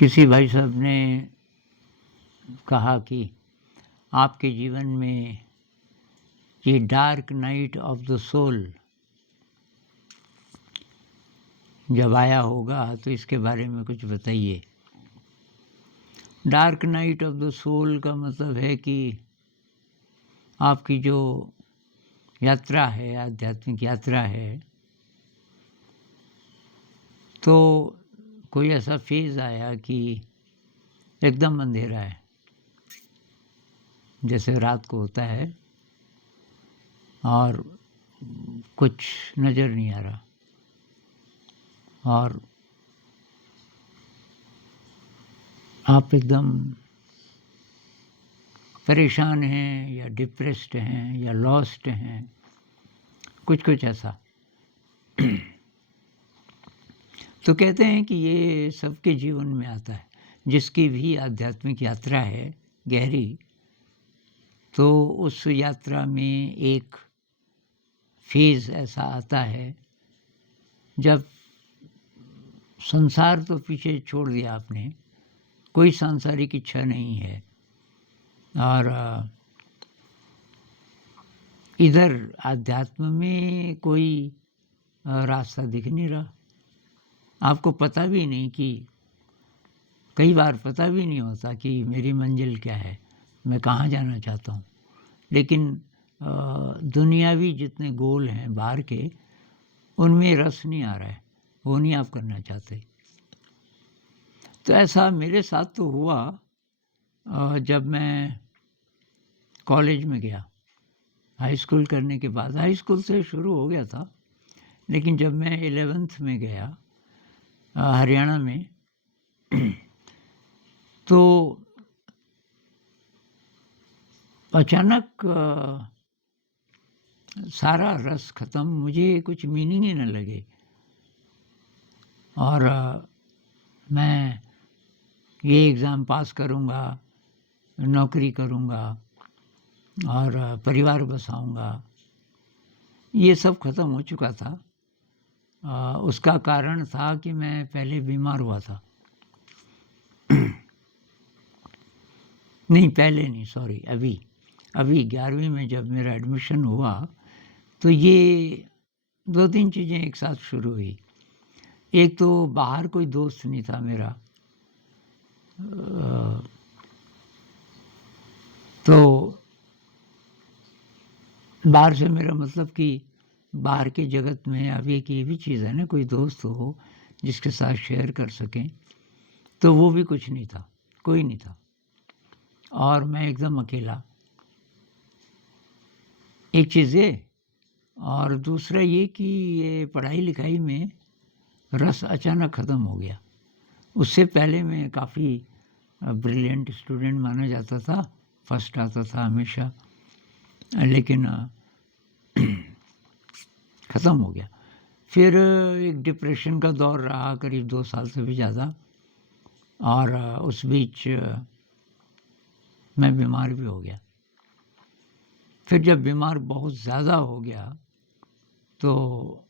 किसी भाई साहब ने कहा कि आपके जीवन में ये dark night of the soul जब आया होगा तो इसके बारे में कुछ बताइए। Dark night of the soul का मतलब है कि आपकी जो यात्रा है, आध्यात्मिक यात्रा है, तो कोई ऐसा फेज़ आया कि एकदम अंधेरा है, जैसे रात को होता है और कुछ नज़र नहीं आ रहा और आप एकदम परेशान हैं या डिप्रेस्ड हैं या लॉस्ट हैं, कुछ ऐसा। तो कहते हैं कि ये सबके जीवन में आता है, जिसकी भी आध्यात्मिक यात्रा है गहरी, तो उस यात्रा में एक फेज़ ऐसा आता है जब संसार तो पीछे छोड़ दिया आपने, कोई सांसारिक इच्छा नहीं है और इधर आध्यात्म में कोई रास्ता दिख नहीं रहा। आपको पता भी नहीं कि कई बार पता भी नहीं होता कि मेरी मंजिल क्या है, मैं कहाँ जाना चाहता हूँ। लेकिन दुनियावी जितने गोल हैं बाहर के, उनमें रस नहीं आ रहा है, वो नहीं आप करना चाहते। तो ऐसा मेरे साथ तो हुआ जब मैं कॉलेज में गया। हाई स्कूल करने के बाद, हाई स्कूल से शुरू हो गया था, लेकिन जब मैं 11th में गया हरियाणा में, तो अचानक सारा रस ख़त्म, मुझे कुछ मीनिंग ही न लगे और मैं ये एग्ज़ाम पास करूँगा, नौकरी करूँगा और परिवार बसाऊँगा, ये सब ख़त्म हो चुका था। उसका कारण था कि मैं पहले बीमार हुआ था। नहीं, पहले नहीं, सॉरी, अभी 11वीं में जब मेरा एडमिशन हुआ तो ये 2-3 चीज़ें एक साथ शुरू हुई। एक तो बाहर कोई दोस्त नहीं था मेरा, तो बाहर से मेरा मतलब कि बाहर के जगत में अब एक ये भी चीज़ है ना, कोई दोस्त हो जिसके साथ शेयर कर सकें, तो वो भी कुछ नहीं था, कोई नहीं था और मैं एकदम अकेला। एक चीज़ ये, और दूसरा ये कि ये पढ़ाई लिखाई में रस अचानक ख़त्म हो गया। उससे पहले मैं काफ़ी ब्रिलियंट स्टूडेंट माना जाता था, फर्स्ट आता था हमेशा, लेकिन ख़त्म हो गया। फिर एक डिप्रेशन का दौर रहा करीब 2 साल से भी ज़्यादा, और उस बीच मैं बीमार भी हो गया। फिर जब बीमार बहुत ज़्यादा हो गया तो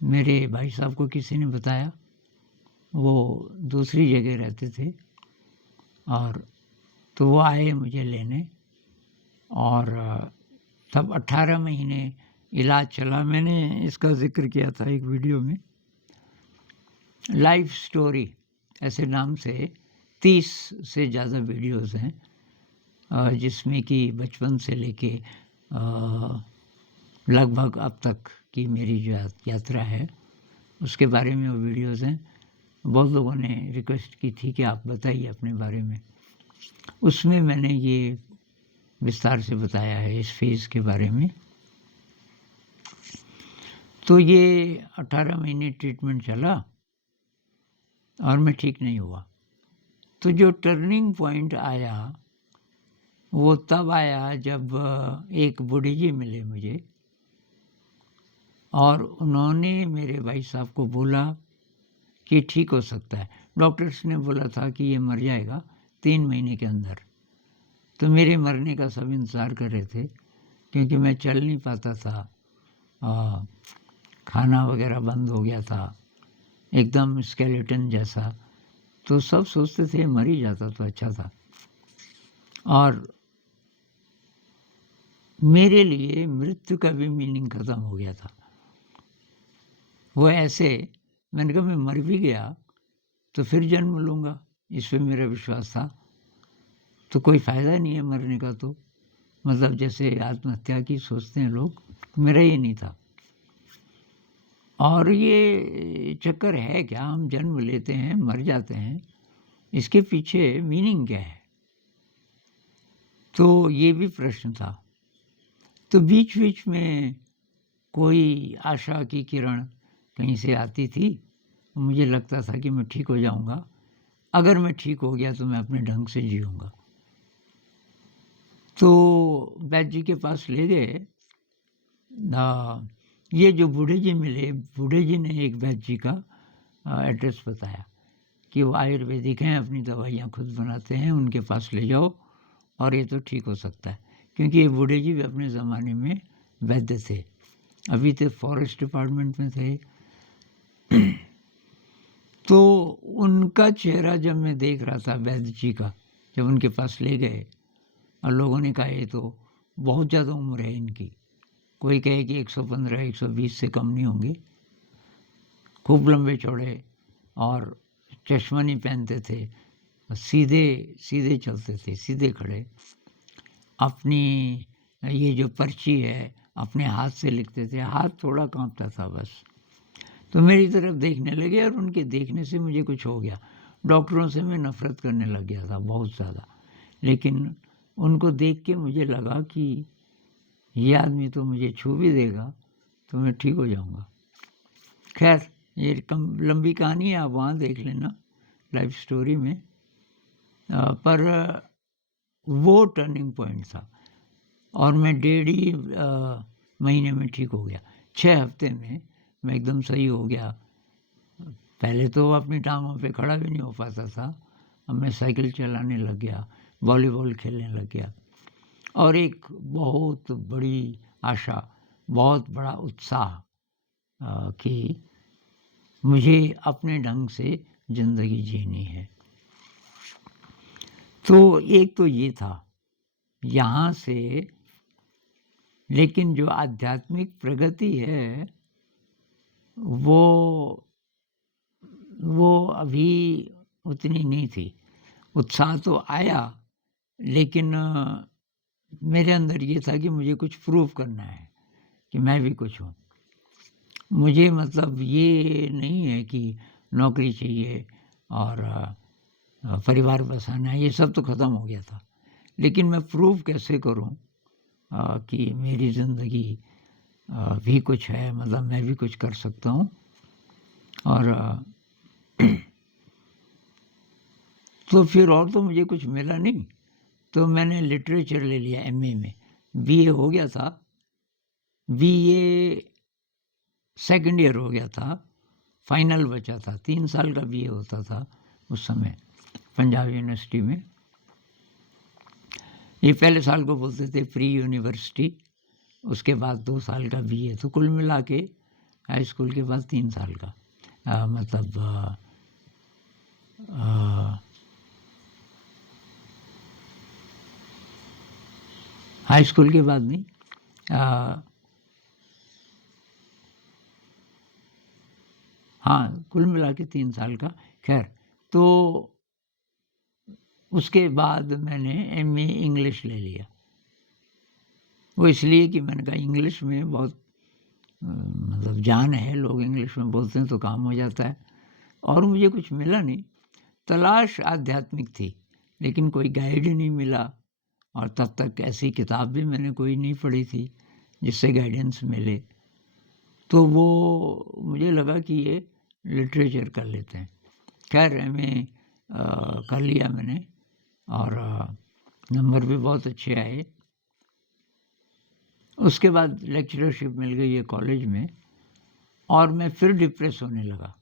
मेरे भाई साहब को किसी ने बताया, वो दूसरी जगह रहते थे, और तो वो आए मुझे लेने और तब 18 महीने इलाज चला। मैंने इसका ज़िक्र किया था एक वीडियो में, लाइफ स्टोरी ऐसे नाम से 30 से ज़्यादा वीडियोस हैं, जिसमें कि बचपन से लेके लगभग अब तक की मेरी जो यात्रा है उसके बारे में वो वीडियोस हैं। बहुत लोगों ने रिक्वेस्ट की थी कि आप बताइए अपने बारे में, उसमें मैंने ये विस्तार से बताया है इस फेज़ के बारे में। तो ये 18 महीने ट्रीटमेंट चला और मैं ठीक नहीं हुआ। तो जो टर्निंग पॉइंट आया वो तब आया जब एक बूढ़ी जी मिले मुझे और उन्होंने मेरे भाई साहब को बोला कि ठीक हो सकता है। डॉक्टर्स ने बोला था कि ये मर जाएगा 3 महीने के अंदर। तो मेरे मरने का सब इंतज़ार कर रहे थे, क्योंकि मैं चल नहीं पाता था, खाना वगैरह बंद हो गया था, एकदम स्केलेटन जैसा। तो सब सोचते थे मर ही जाता तो अच्छा था। और मेरे लिए मृत्यु का भी मीनिंग ख़त्म हो गया था। वो ऐसे, मैंने कहा मैं मर भी गया तो फिर जन्म लूँगा, इस पे मेरा विश्वास था। तो कोई फ़ायदा नहीं है मरने का तो, मतलब जैसे आत्महत्या की सोचते हैं लोग, मेरा ये नहीं था। और ये चक्कर है क्या, हम जन्म लेते हैं, मर जाते हैं, इसके पीछे मीनिंग क्या है? तो ये भी प्रश्न था। तो बीच-बीच में कोई आशा की किरण कहीं से आती थी। मुझे लगता था कि मैं ठीक हो जाऊँगा। अगर मैं ठीक हो गया तो मैं अपने ढंग से जीऊँगा। तो वैद्य जी के पास ले गए। ये जो बूढ़े जी मिले, बूढ़े जी ने एक वैद्य जी का एड्रेस बताया कि वो आयुर्वेदिक हैं, अपनी दवाइयाँ खुद बनाते हैं, उनके पास ले जाओ और ये तो ठीक हो सकता है। क्योंकि ये बूढ़े जी भी अपने ज़माने में वैद्य थे। अभी तो फॉरेस्ट डिपार्टमेंट में थे। तो उनका चेहरा जब मैं देख रहा था वैद्य जी का, जब उनके पास ले गए और लोगों ने कहा ये तो बहुत ज़्यादा उम्र है इनकी, कोई कहे कि 115 120 से कम नहीं होंगे, खूब लंबे चौड़े और चश्मा नहीं पहनते थे, सीधे सीधे चलते थे, सीधे खड़े, अपनी ये जो पर्ची है अपने हाथ से लिखते थे, हाथ थोड़ा कांपता था बस। तो मेरी तरफ देखने लगे और उनके देखने से मुझे कुछ हो गया। डॉक्टरों से मैं नफ़रत करने लग गया था बहुत ज़्यादा, लेकिन उनको देख के मुझे लगा कि ये आदमी तो मुझे छू भी देगा तो मैं ठीक हो जाऊंगा। खैर ये लंबी कहानी है, आप वहाँ देख लेना लाइफ स्टोरी में। पर वो टर्निंग पॉइंट था और मैं 1.5 महीने में ठीक हो गया। 6 हफ्ते में मैं एकदम सही हो गया। पहले तो अपनी टांगों पे खड़ा भी नहीं हो पाता था, अब मैं साइकिल चलाने लग गया, वॉलीबॉल खेलने लग गया। और एक बहुत बड़ी आशा, बहुत बड़ा उत्साह कि मुझे अपने ढंग से ज़िंदगी जीनी है। तो एक तो ये था यहाँ से, लेकिन जो आध्यात्मिक प्रगति है वो अभी उतनी नहीं थी। उत्साह तो आया, लेकिन मेरे अंदर ये था कि मुझे कुछ प्रूव करना है कि मैं भी कुछ हूँ। मुझे मतलब ये नहीं है कि नौकरी चाहिए और परिवार बसाना है, ये सब तो ख़त्म हो गया था। लेकिन मैं प्रूव कैसे करूँ कि मेरी ज़िंदगी भी कुछ है, मतलब मैं भी कुछ कर सकता हूँ। और तो फिर और तो मुझे कुछ मिला नहीं, तो मैंने लिटरेचर ले लिया एमए में। बीए हो गया था, बीए सेकंड ईयर हो गया था, फाइनल बचा था। 3 साल का बीए होता था उस समय पंजाब यूनिवर्सिटी में। ये पहले साल को बोलते थे प्री यूनिवर्सिटी, उसके बाद 2 साल का बीए, तो कुल मिला के हाई स्कूल के बाद 3 साल का मतलब हाई स्कूल के बाद नहीं, हाँ कुल मिला के 3 साल का। खैर तो उसके बाद मैंने एमए इंग्लिश ले लिया। वो इसलिए कि मैंने कहा इंग्लिश में बहुत मतलब जान है, लोग इंग्लिश में बोलते हैं तो काम हो जाता है। और मुझे कुछ मिला नहीं, तलाश आध्यात्मिक थी, लेकिन कोई गाइड नहीं मिला। और तब तक ऐसी किताब भी मैंने कोई नहीं पढ़ी थी जिससे गाइडेंस मिले। तो वो मुझे लगा कि ये लिटरेचर कर लेते हैं। खैर एमए कर लिया मैंने और नंबर भी बहुत अच्छे आए। उसके बाद लेक्चरशिप मिल गई है कॉलेज में और मैं फिर डिप्रेस होने लगा।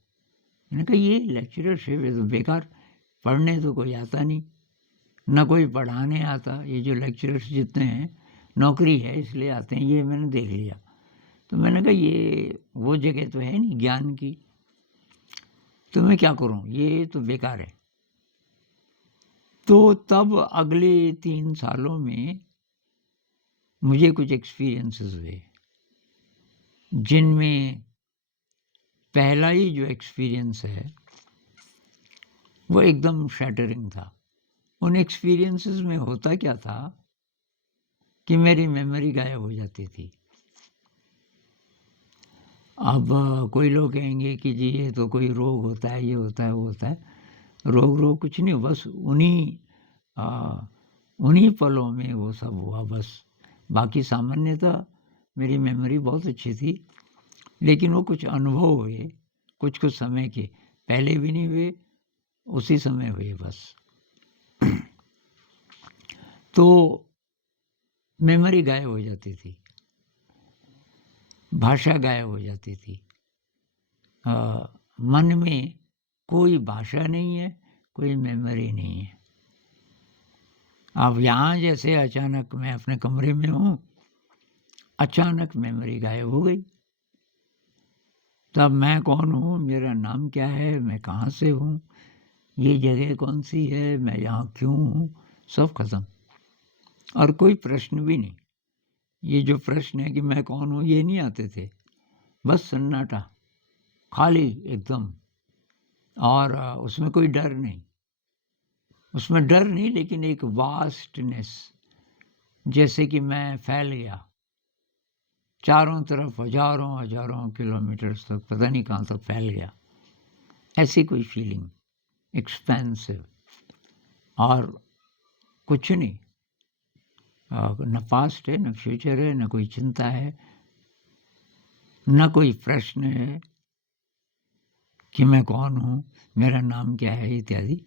मैंने कहा ये लेक्चरशिप है तो बेकार, पढ़ने तो कोई आता नहीं, ना कोई पढ़ाने आता। ये जो लेक्चरर्स जितने हैं नौकरी है इसलिए आते हैं, ये मैंने देख लिया। तो मैंने कहा ये वो जगह तो है नहीं ज्ञान की, तो मैं क्या करूं, ये तो बेकार है। तो तब अगले 3 सालों में मुझे कुछ एक्सपीरियंसेस हुए, जिनमें पहला ही जो एक्सपीरियंस है वो एकदम शैटरिंग था। उन एक्सपीरियंसेस में होता क्या था कि मेरी मेमोरी गायब हो जाती थी। अब कोई लोग कहेंगे कि जी ये तो कोई रोग होता है, ये होता है, वो होता है। रोग कुछ नहीं, बस उन्हीं पलों में वो सब हुआ बस। बाकी सामान्यतः मेरी मेमोरी बहुत अच्छी थी, लेकिन वो कुछ अनुभव हुए कुछ समय के, पहले भी नहीं हुए, उसी समय हुए बस। तो मेमोरी गायब हो जाती थी, भाषा गायब हो जाती थी, मन में कोई भाषा नहीं है, कोई मेमोरी नहीं है। अब यहाँ जैसे अचानक मैं अपने कमरे में हूँ, अचानक मेमोरी गायब हो गई। तब मैं कौन हूँ, मेरा नाम क्या है, मैं कहाँ से हूँ, ये जगह कौन सी है, मैं यहाँ क्यों हूँ, सब खत्म। और कोई प्रश्न भी नहीं। ये जो प्रश्न है कि मैं कौन हूँ, ये नहीं आते थे। बस सन्नाटा, खाली एकदम। और उसमें कोई डर नहीं, उसमें डर नहीं, लेकिन एक वास्टनेस, जैसे कि मैं फैल गया चारों तरफ, हजारों किलोमीटर्स तक, पता नहीं कहाँ तक फैल गया, ऐसी कोई फीलिंग, एक्सपेंसिव। और कुछ नहीं, न पास्ट है, न फ्यूचर है, न कोई चिंता है, न कोई प्रश्न है कि मैं कौन हूँ, मेरा नाम क्या है, इत्यादि।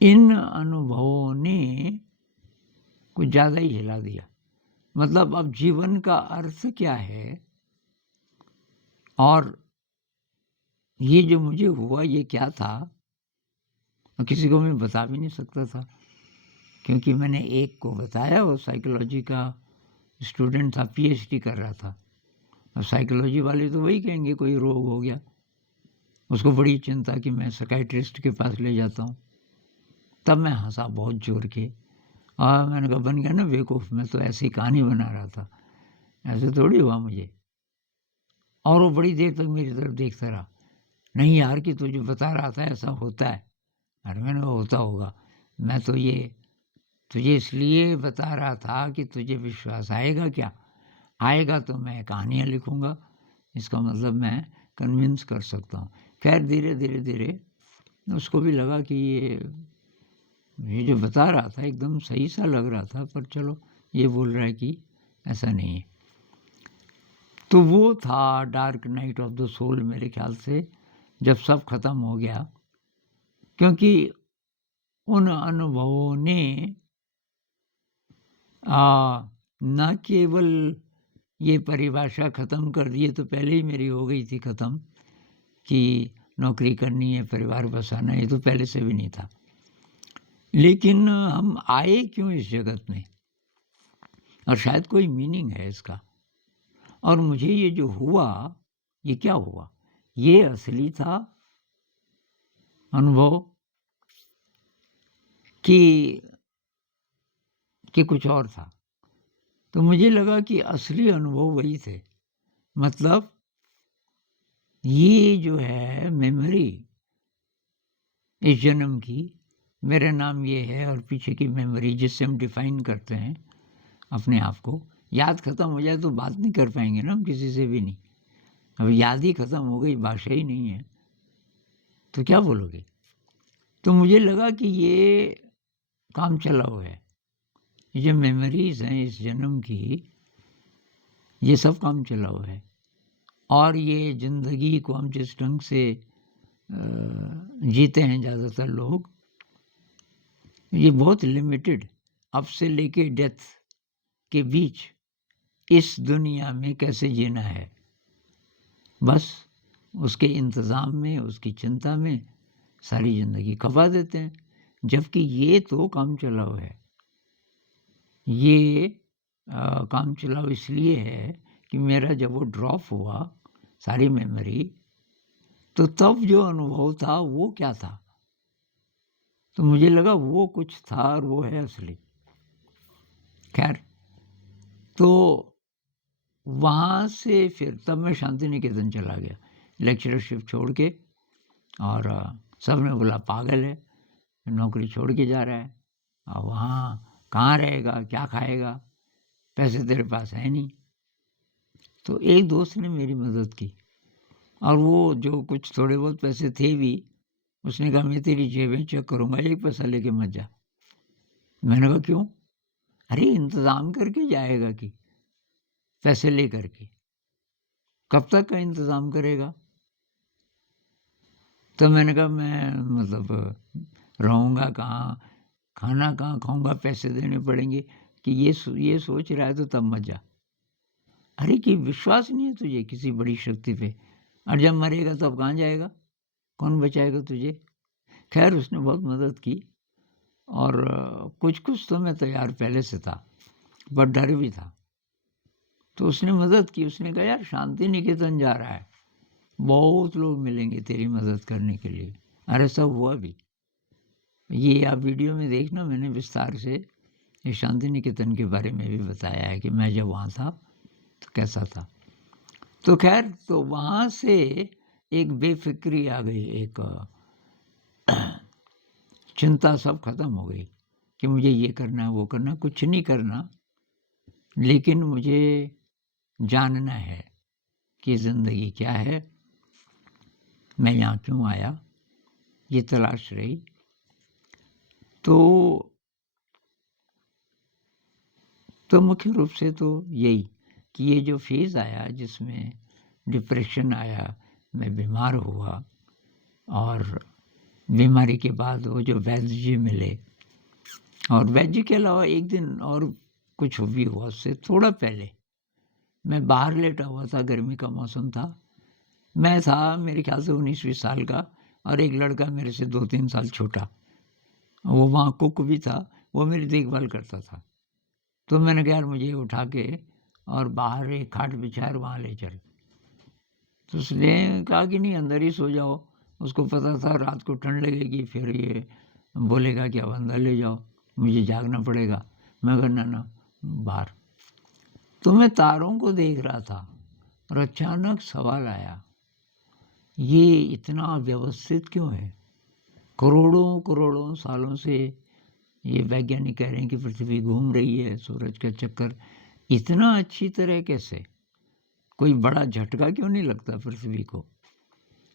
इन अनुभवों ने कुछ ज़्यादा ही हिला दिया। मतलब अब जीवन का अर्थ क्या है, और ये जो मुझे हुआ ये क्या था, किसी को मैं बता भी नहीं सकता था, क्योंकि मैंने एक को बताया, वो साइकोलॉजी का स्टूडेंट था, पीएचडी कर रहा था। अब साइकोलॉजी वाले तो वही कहेंगे कोई रोग हो गया, उसको बड़ी चिंता कि मैं साइकियाट्रिस्ट के पास ले जाता हूँ। तब मैं हंसा बहुत जोर के, और मैंने कहा बन गया ना बेवकूफ़, मैं तो ऐसी कहानी बना रहा था, ऐसे थोड़ी हुआ मुझे। और वो बड़ी देर तक मेरी तरफ देखता रहा, नहीं यार कि तुझे बता रहा था ऐसा होता है। अरे मैंने कहा होता होगा, मैं तो ये तुझे इसलिए बता रहा था कि तुझे विश्वास आएगा क्या, आएगा तो मैं कहानियाँ लिखूँगा, इसका मतलब मैं कन्विंस कर सकता हूँ। खैर धीरे धीरे धीरे उसको भी लगा कि ये जो बता रहा था एकदम सही सा लग रहा था, पर चलो ये बोल रहा है कि ऐसा नहीं है। तो वो था dark night of the soul मेरे ख्याल से, जब सब खत्म हो गया, क्योंकि उन अनुभवों ने न केवल ये परिभाषा ख़त्म कर दी, तो पहले ही मेरी हो गई थी ख़त्म कि नौकरी करनी है, परिवार बसाना, ये तो पहले से भी नहीं था। लेकिन हम आए क्यों इस जगत में, और शायद कोई मीनिंग है इसका। और मुझे ये जो हुआ, ये क्या हुआ, ये असली था अनुभव कि कुछ और था। तो मुझे लगा कि असली अनुभव वही थे। मतलब ये जो है मेमोरी इस जन्म की, मेरा नाम ये है, और पीछे की मेमोरी जिससे हम डिफाइन करते हैं अपने आप को, याद ख़त्म हो जाए तो बात नहीं कर पाएंगे ना हम किसी से भी नहीं। अब याद ही ख़त्म हो गई, भाषा ही नहीं है, तो क्या बोलोगे। तो मुझे लगा कि ये काम चला हुआ है, ये जो मेमोरीज हैं इस जन्म की, ये सब काम चला हुआ है। और ये ज़िंदगी को हम जिस ढंग से जीते हैं ज़्यादातर लोग, ये बहुत लिमिटेड, अब से लेके डेथ के बीच इस दुनिया में कैसे जीना है, बस उसके इंतज़ाम में, उसकी चिंता में सारी ज़िंदगी खपा देते हैं। जबकि ये तो काम चला हुआ है। ये काम चलाओ इसलिए है कि मेरा जब वो ड्रॉप हुआ सारी मेमोरी, तो तब जो अनुभव था वो क्या था, तो मुझे लगा वो कुछ था और वो है असली। खैर, तो वहाँ से फिर तब मैं शांति निकेतन चला गया, लेक्चरशिप छोड़ के। और सबने बोला पागल है, नौकरी छोड़ के जा रहा है, और वहाँ कहाँ रहेगा, क्या खाएगा, पैसे तेरे पास है नहीं। तो एक दोस्त ने मेरी मदद की, और वो जो कुछ थोड़े बहुत पैसे थे भी, उसने कहा मैं तेरी जेबें चेक करूँगा, एक पैसा लेके मत जा। मैंने कहा क्यों? अरे इंतज़ाम करके जाएगा कि पैसे ले करके, कब तक का इंतज़ाम करेगा? तो मैंने कहा मैं मतलब रहूँगा कहाँ, खाना कहाँ खाऊँगा, पैसे देने पड़ेंगे, कि ये सोच रहा है तो तब मत जा। अरे कि विश्वास नहीं है तुझे किसी बड़ी शक्ति पे, और जब मरेगा तब कहाँ जाएगा, कौन बचाएगा तुझे? खैर उसने बहुत मदद की, और कुछ तो मैं तैयार पहले से था, पर डर भी था। तो उसने मदद की, उसने कहा यार शांति निकेतन जा रहा है, बहुत लोग मिलेंगे तेरी मदद करने के लिए। अरे सब हुआ भी। ये आप वीडियो में देखना, मैंने विस्तार से ये शांति निकेतन के बारे में भी बताया है कि मैं जब वहाँ था तो कैसा था। तो खैर, तो वहाँ से एक बेफिक्री आ गई, एक चिंता सब खत्म हो गई कि मुझे ये करना है, वो करना है, कुछ नहीं करना, लेकिन मुझे जानना है कि ज़िंदगी क्या है, मैं यहाँ क्यों आया, ये तलाश रही। तो मुख्य रूप से तो यही कि ये जो फेज़ आया जिसमें डिप्रेशन आया, मैं बीमार हुआ, और बीमारी के बाद वो जो वैद्य जी मिले, और वैद्य जी के अलावा एक दिन और कुछ भी हुआ, उससे थोड़ा पहले मैं बाहर लेटा हुआ था, गर्मी का मौसम था, मैं था मेरे ख्याल से 19-20 साल का, और एक लड़का मेरे से 2-3 साल छोटा, वो वहाँ कुक भी था, वो मेरी देखभाल करता था। तो मैंने कहा यार मुझे उठा के और बाहर एक खाट बिछा और वहाँ ले चल। तो उसने कहा कि नहीं अंदर ही सो जाओ, उसको पता था रात को ठंड लगेगी, फिर ये बोलेगा कि अब अंदर ले जाओ, मुझे जागना पड़ेगा। मैं कहा ना बाहर। तो मैं तारों को देख रहा था, और अचानक सवाल आया, ये इतना व्यवस्थित क्यों है? करोड़ों करोड़ों सालों से ये वैज्ञानिक कह रहे हैं कि पृथ्वी घूम रही है सूरज का चक्कर, इतना अच्छी तरह कैसे? कोई बड़ा झटका क्यों नहीं लगता पृथ्वी को?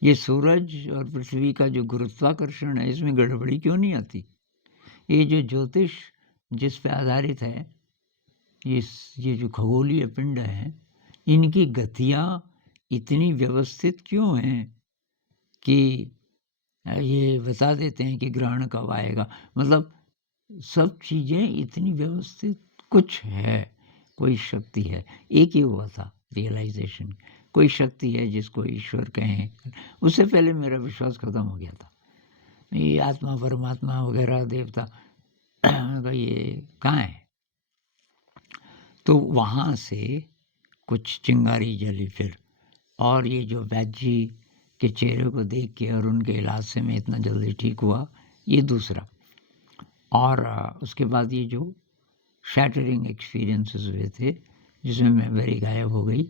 ये सूरज और पृथ्वी का जो गुरुत्वाकर्षण है, इसमें गड़बड़ी क्यों नहीं आती? ये जो ज्योतिष जिस पे आधारित है, ये जो खगोलीय पिंड हैं, इनकी गतियाँ इतनी व्यवस्थित क्यों हैं कि ये बता देते हैं कि ग्रहण कब आएगा? मतलब सब चीज़ें इतनी व्यवस्थित, कुछ है, कोई शक्ति है। एक ही हुआ था रियलाइज़ेशन, कोई शक्ति है जिसको ईश्वर कहें। उससे पहले मेरा विश्वास खत्म हो गया था। ये आत्मा, परमात्मा वगैरह, देवता का ये कहाँ है? तो वहाँ से कुछ चिंगारी जली फिर, और ये जो वैद्य जी के चेहरे को देख के और उनके इलाज से मैं इतना जल्दी ठीक हुआ, ये दूसरा। और उसके बाद ये जो शैटरिंग एक्सपीरियंसेस हुए थे जिसमें मेमोरी गायब हो गई।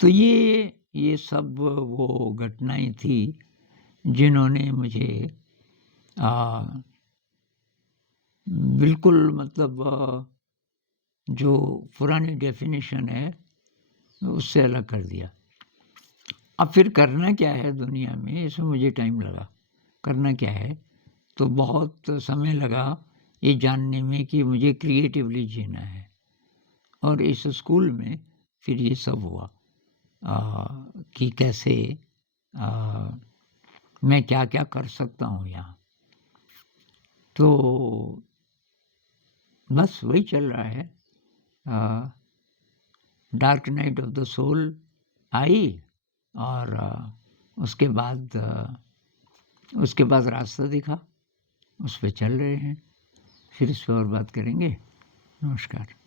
तो ये सब वो घटनाएं थी जिन्होंने मुझे आ, बिल्कुल मतलब जो पुरानी डेफिनेशन है उससे अलग कर दिया। अब फिर करना क्या है दुनिया में, इसमें मुझे टाइम लगा। करना क्या है, तो बहुत समय लगा ये जानने में कि मुझे क्रिएटिवली जीना है। और इस स्कूल में फिर ये सब हुआ कि कैसे मैं क्या क्या कर सकता हूँ यहाँ। तो बस वही चल रहा है। Dark night of the soul आई, और उसके बाद रास्ता दिखा, उस पे चल रहे हैं। फिर इस पर और बात करेंगे। नमस्कार।